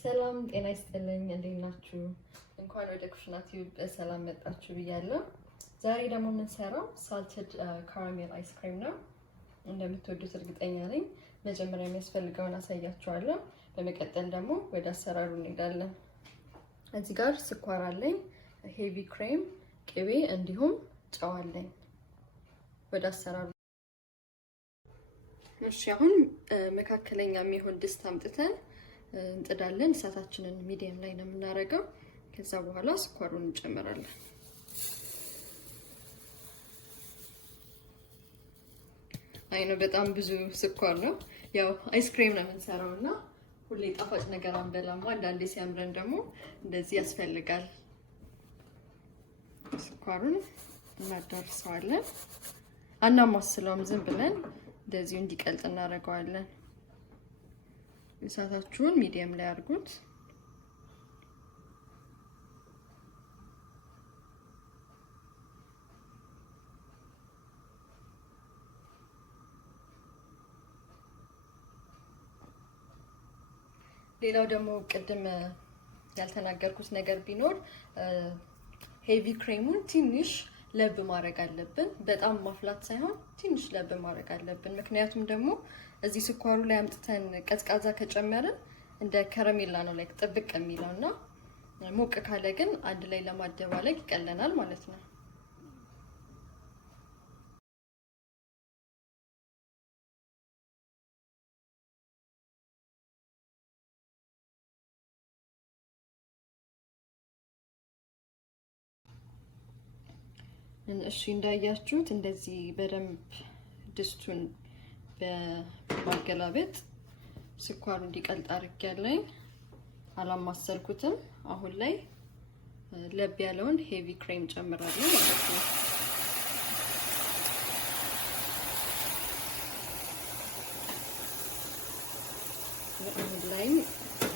ሰላም ጤና ይስጥልኝ እንዴት ናችሁ? እንኳን ወደ ኩሽና ቲዩብ በሰላም መጣችሁ ብያለሁ። ዛሬ ደግሞ የምንሰራው ሳልትድ ካራሜል አይስክሪም ነው። እንደምትወዱት እርግጠኛ ነኝ። መጀመሪያ የሚያስፈልገውን አሳያችኋለሁ። በመቀጠል ደግሞ ወደ አሰራሩ እንሄዳለን። እዚህ ጋር ስኳር አለኝ፣ ሄቪ ክሬም፣ ቅቤ እንዲሁም ጨው አለኝ። ወደ አሰራሩ እሺ፣ አሁን መካከለኛ የሚሆን ድስት አምጥተን እንጥዳለን። እሳታችንን ሚዲየም ላይ ነው የምናደርገው። ከዛ በኋላ ስኳሩን እንጨምራለን። አይኑ በጣም ብዙ ስኳር ነው። ያው አይስክሪም ነው የምንሰራውና ሁሌ ጣፋጭ ነገር አንበላም። አንዳንዴ ሲያምረን ደግሞ እንደዚህ ያስፈልጋል። ስኳሩን እናዳርሰዋለን። አናማስለውም፣ ዝም ብለን እንደዚሁ እንዲቀልጥ እናደርገዋለን። እሳታችሁን ሚዲየም ላይ አድርጉት። ሌላው ደግሞ ቅድም ያልተናገርኩት ነገር ቢኖር ሄቪ ክሬሙን ትንሽ ለብ ማድረግ አለብን። በጣም ማፍላት ሳይሆን ትንሽ ለብ ማድረግ አለብን። ምክንያቱም ደግሞ እዚህ ስኳሩ ላይ አምጥተን ቀዝቃዛ ከጨመርን እንደ ከረሜላ ነው ላይ ጥብቅ የሚለውና ሞቅ ካለ ግን አንድ ላይ ለማደባለቅ ይቀለናል ማለት ነው። እሺ፣ እንዳያችሁት እንደዚህ በደንብ ድስቱን በማገላበጥ ስኳሩ እንዲቀልጥ አድርጌያለሁ። አላማሰልኩትም። አሁን ላይ ለብ ያለውን ሄቪ ክሬም ጨምራለሁ ማለት ነው። አሁን ላይ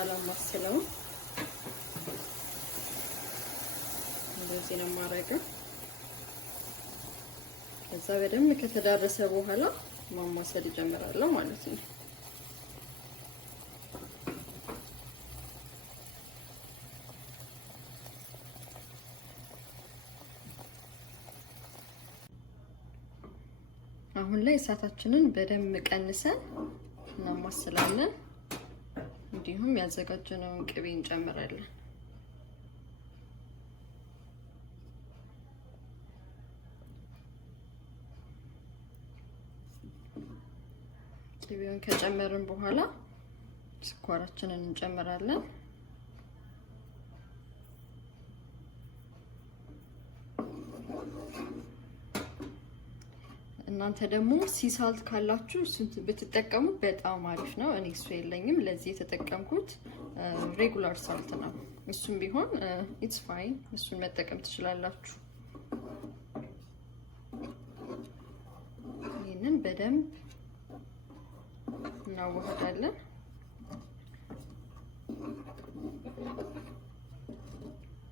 አላማስለውም። እንደዚህ ነው የማደርገው። ከዛ በደንብ ከተዳረሰ በኋላ ማማሰል ይጀምራለሁ ማለት ነው። አሁን ላይ እሳታችንን በደንብ ቀንሰን እናማስላለን። እንዲሁም ያዘጋጀነውን ቅቤ እንጨምራለን። ቅቤውን ከጨመርን በኋላ ስኳራችንን እንጨምራለን። እናንተ ደግሞ ሲሳልት ካላችሁ እሱን ብትጠቀሙ በጣም አሪፍ ነው። እኔ እሱ የለኝም፣ ለዚህ የተጠቀምኩት ሬጉላር ሳልት ነው። እሱም ቢሆን ኢትስ ፋይን፣ እሱን መጠቀም ትችላላችሁ። ይህንን በደንብ እናዋህዳለን።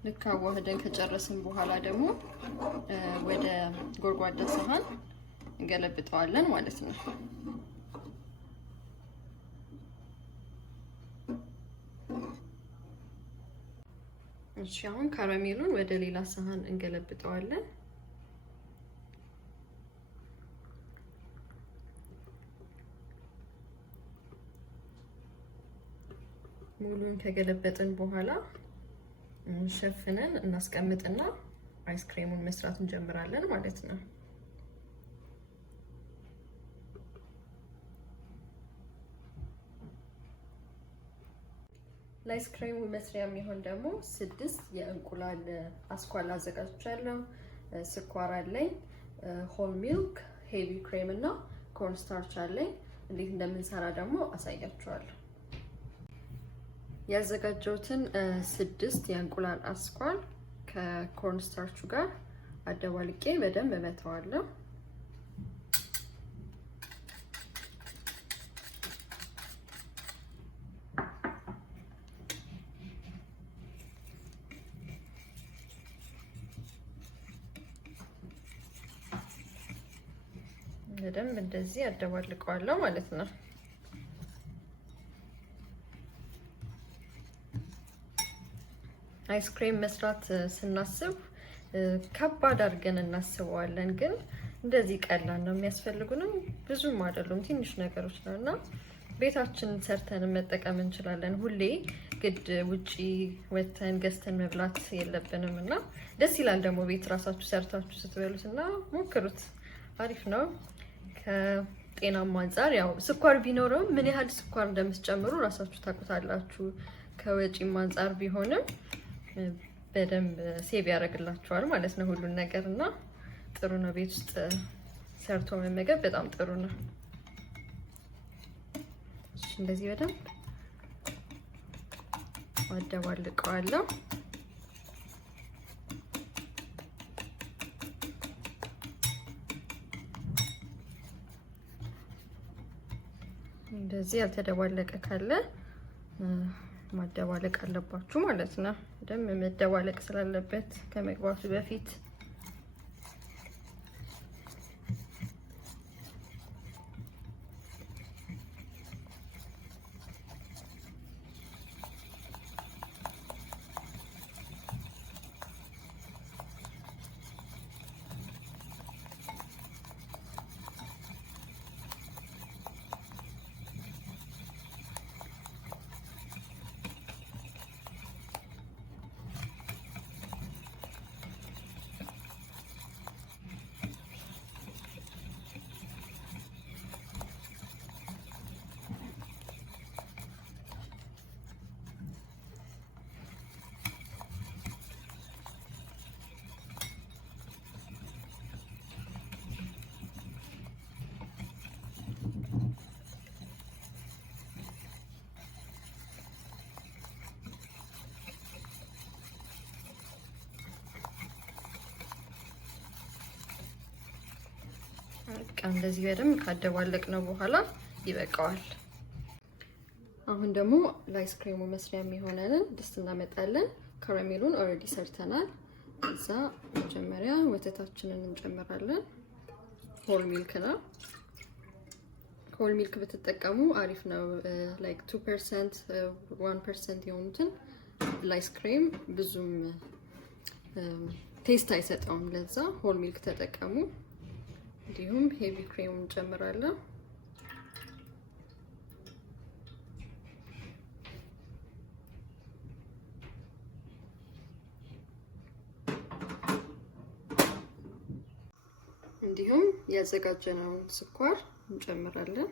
ልክ አዋህደን ከጨረስን በኋላ ደግሞ ወደ ጎድጓዳ ሳህን እንገለብጠዋለን ማለት ነው። እሺ፣ አሁን ካራሜሉን ወደ ሌላ ሳህን እንገለብጠዋለን። ሙሉን ከገለበጥን በኋላ ሸፍነን እናስቀምጥና አይስክሬሙን መስራት እንጀምራለን ማለት ነው። ለአይስክሬሙ መስሪያ የሚሆን ደግሞ 6 የእንቁላል አስኳል አዘጋጅቻለሁ። ስኳር አለኝ፣ ሆል ሚልክ፣ ሄቪ ክሬም እና ኮርን ስታርች አለኝ። እንዴት እንደምንሰራ ደግሞ አሳያችኋለሁ። ያዘጋጀሁትን 6 የእንቁላል አስኳል ከኮርን ስታርቹ ጋር አደባልቄ በደንብ እመታዋለሁ። በደንብ እንደዚህ አደባልቀዋለሁ ማለት ነው። አይስክሬም መስራት ስናስብ ከባድ አድርገን እናስበዋለን፣ ግን እንደዚህ ቀላል ነው። የሚያስፈልጉንም ብዙም አይደሉም፣ ትንሽ ነገሮች ነው እና ቤታችን ሰርተን መጠቀም እንችላለን። ሁሌ ግድ ውጪ ወተን ገዝተን መብላት የለብንም እና ደስ ይላል ደግሞ ቤት ራሳችሁ ሰርታችሁ ስትበሉት እና ሞክሩት። አሪፍ ነው። ከጤናማ አንፃር ያው ስኳር ቢኖረውም ምን ያህል ስኳር እንደምትጨምሩ ራሳችሁ ታውቁታላችሁ። ከወጪም አንፃር ቢሆንም በደንብ ሴቭ ያደርግላችኋል ማለት ነው ሁሉን ነገር እና ጥሩ ነው። ቤት ውስጥ ሰርቶ መመገብ በጣም ጥሩ ነው። እንደዚህ በደንብ አደባልቀዋለሁ። እንደዚህ ያልተደባለቀ ካለ ማደባለቅ አለባችሁ ማለት ነው። በደንብ መደባለቅ ስላለበት ከመግባቱ በፊት እንደዚህ በደንብ ካደባለቅነው በኋላ ይበቃዋል። አሁን ደግሞ ለአይስክሬሙ መስሪያ የሚሆነንን ድስት እናመጣለን። ካራሜሉን ኦልሬዲ ሰርተናል። እዛ መጀመሪያ ወተታችንን እንጨምራለን። ሆል ሚልክ ነው። ሆል ሚልክ ብትጠቀሙ አሪፍ ነው። ላይክ 2% 1% የሆኑትን ለአይስክሬም ብዙም ቴስት አይሰጠውም። ለዛ ሆል ሚልክ ተጠቀሙ። እንዲሁም ሄቪ ክሬም እንጨምራለን። እንዲሁም ያዘጋጀነውን ስኳር እንጨምራለን።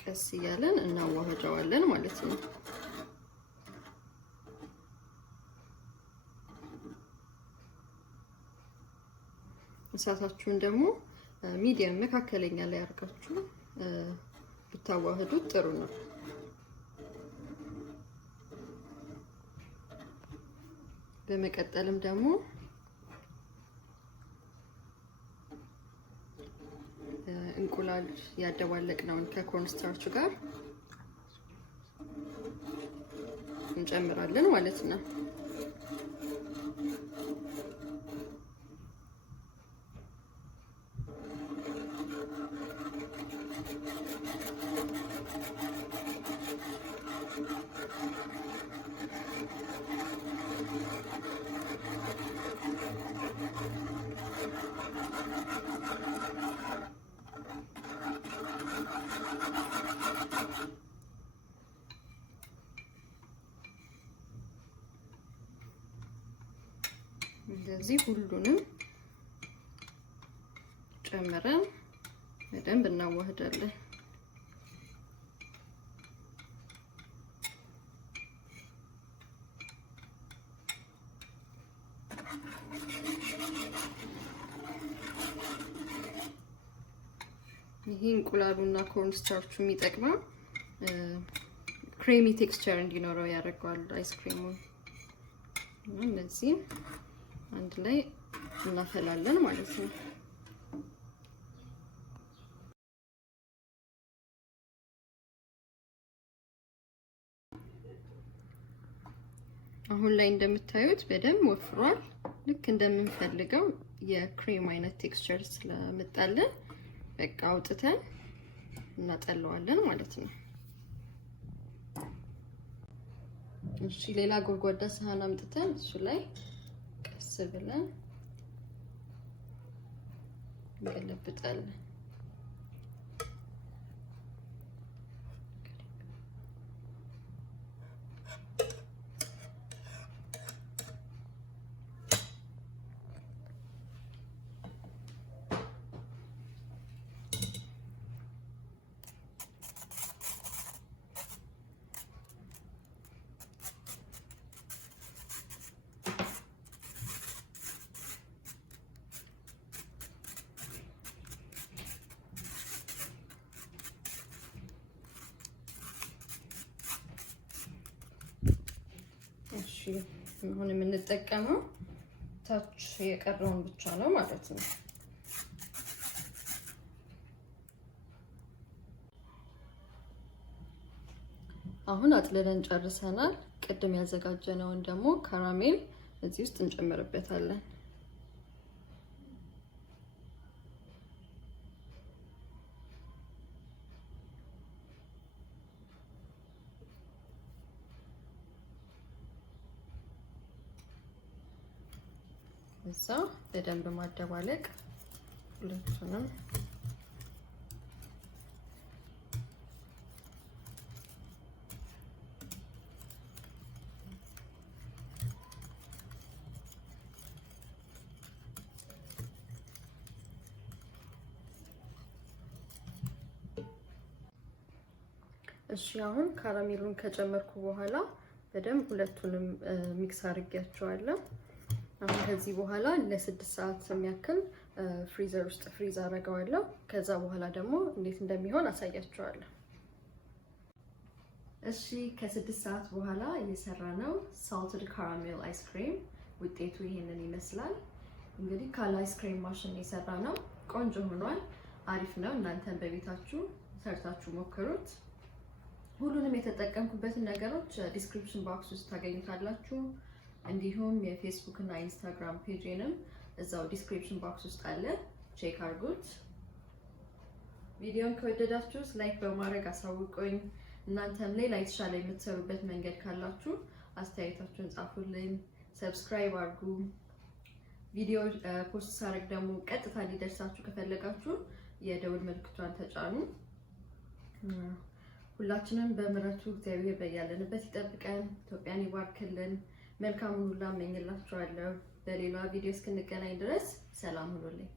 ቀስ እያለን እናዋህደዋለን ማለት ነው። እሳታችሁን ደግሞ ሚዲየም መካከለኛ ላይ አድርጋችሁ ብታዋህዱት ጥሩ ነው። በመቀጠልም ደግሞ እንቁላል ያደባለቅነውን ከኮርንስታርቹ ጋር እንጨምራለን ማለት ነው። እንደዚህ ሁሉንም ጨምረን በደንብ እናዋህዳለን። ይሄ እንቁላሉና ኮርንስታርቹ የሚጠቅመው ክሬሚ ቴክስቸር እንዲኖረው ያደርገዋል አይስክሪሙን። እነዚህ አንድ ላይ እናፈላለን ማለት ነው። አሁን ላይ እንደምታዩት በደንብ ወፍሯል። ልክ እንደምንፈልገው የክሬም አይነት ቴክስቸር ስለመጣልን በቃ አውጥተን እናጠለዋለን ማለት ነው። እሺ ሌላ ጎድጓዳ ሳህን አምጥተን እሱ ላይ ቀስ ብለን እንገለብጣለን። አሁን የምንጠቀመው ታች የቀረውን ብቻ ነው ማለት ነው። አሁን አጥልለን ጨርሰናል። ቅድም ያዘጋጀነውን ደግሞ ካራሜል እዚህ ውስጥ እንጨምርበታለን። እዛ በደንብ ማደባለቅ ሁለቱንም። እሺ አሁን ካራሜሉን ከጨመርኩ በኋላ በደንብ ሁለቱንም ሚክስ አድርጌያቸዋለሁ። አሁን ከዚህ በኋላ ለ6 ሰዓት የሚያክል ፍሪዘር ውስጥ ፍሪዝ አደርገዋለሁ። ከዛ በኋላ ደግሞ እንዴት እንደሚሆን አሳያችኋለሁ። እሺ ከ6 ሰዓት በኋላ የሰራነው ሳልትድ ካራሜል አይስክሬም ውጤቱ ይሄንን ይመስላል። እንግዲህ ካለ አይስክሬም ማሽን የሰራነው ቆንጆ ሆኗል። አሪፍ ነው። እናንተም በቤታችሁ ሰርታችሁ ሞክሩት። ሁሉንም የተጠቀምኩበትን ነገሮች ዲስክሪፕሽን ቦክስ ውስጥ ታገኙታላችሁ። እንዲሁም የፌስቡክ እና ኢንስታግራም ፔጅንም እዛው ዲስክሪፕሽን ቦክስ ውስጥ አለ፣ ቼክ አድርጉት። ቪዲዮን ከወደዳችሁት ላይክ በማድረግ አሳውቁኝ። እናንተም ሌላ የተሻለ የምትሰሩበት መንገድ ካላችሁ አስተያየታችሁን ጻፉልኝ። ሰብስክራይብ አድርጉ። ቪዲዮ ፖስት ሳደርግ ደግሞ ቀጥታ እንዲደርሳችሁ ከፈለጋችሁ የደውል ምልክቷን ተጫኑ። ሁላችንም በምሕረቱ እግዚአብሔር በያለንበት ይጠብቀን፣ ኢትዮጵያን ይባርክልን። መልካሙን ሁሉ እመኝላችኋለሁ። በሌላ ቪዲዮ እስክንገናኝ ድረስ ሰላም ሁኑልኝ።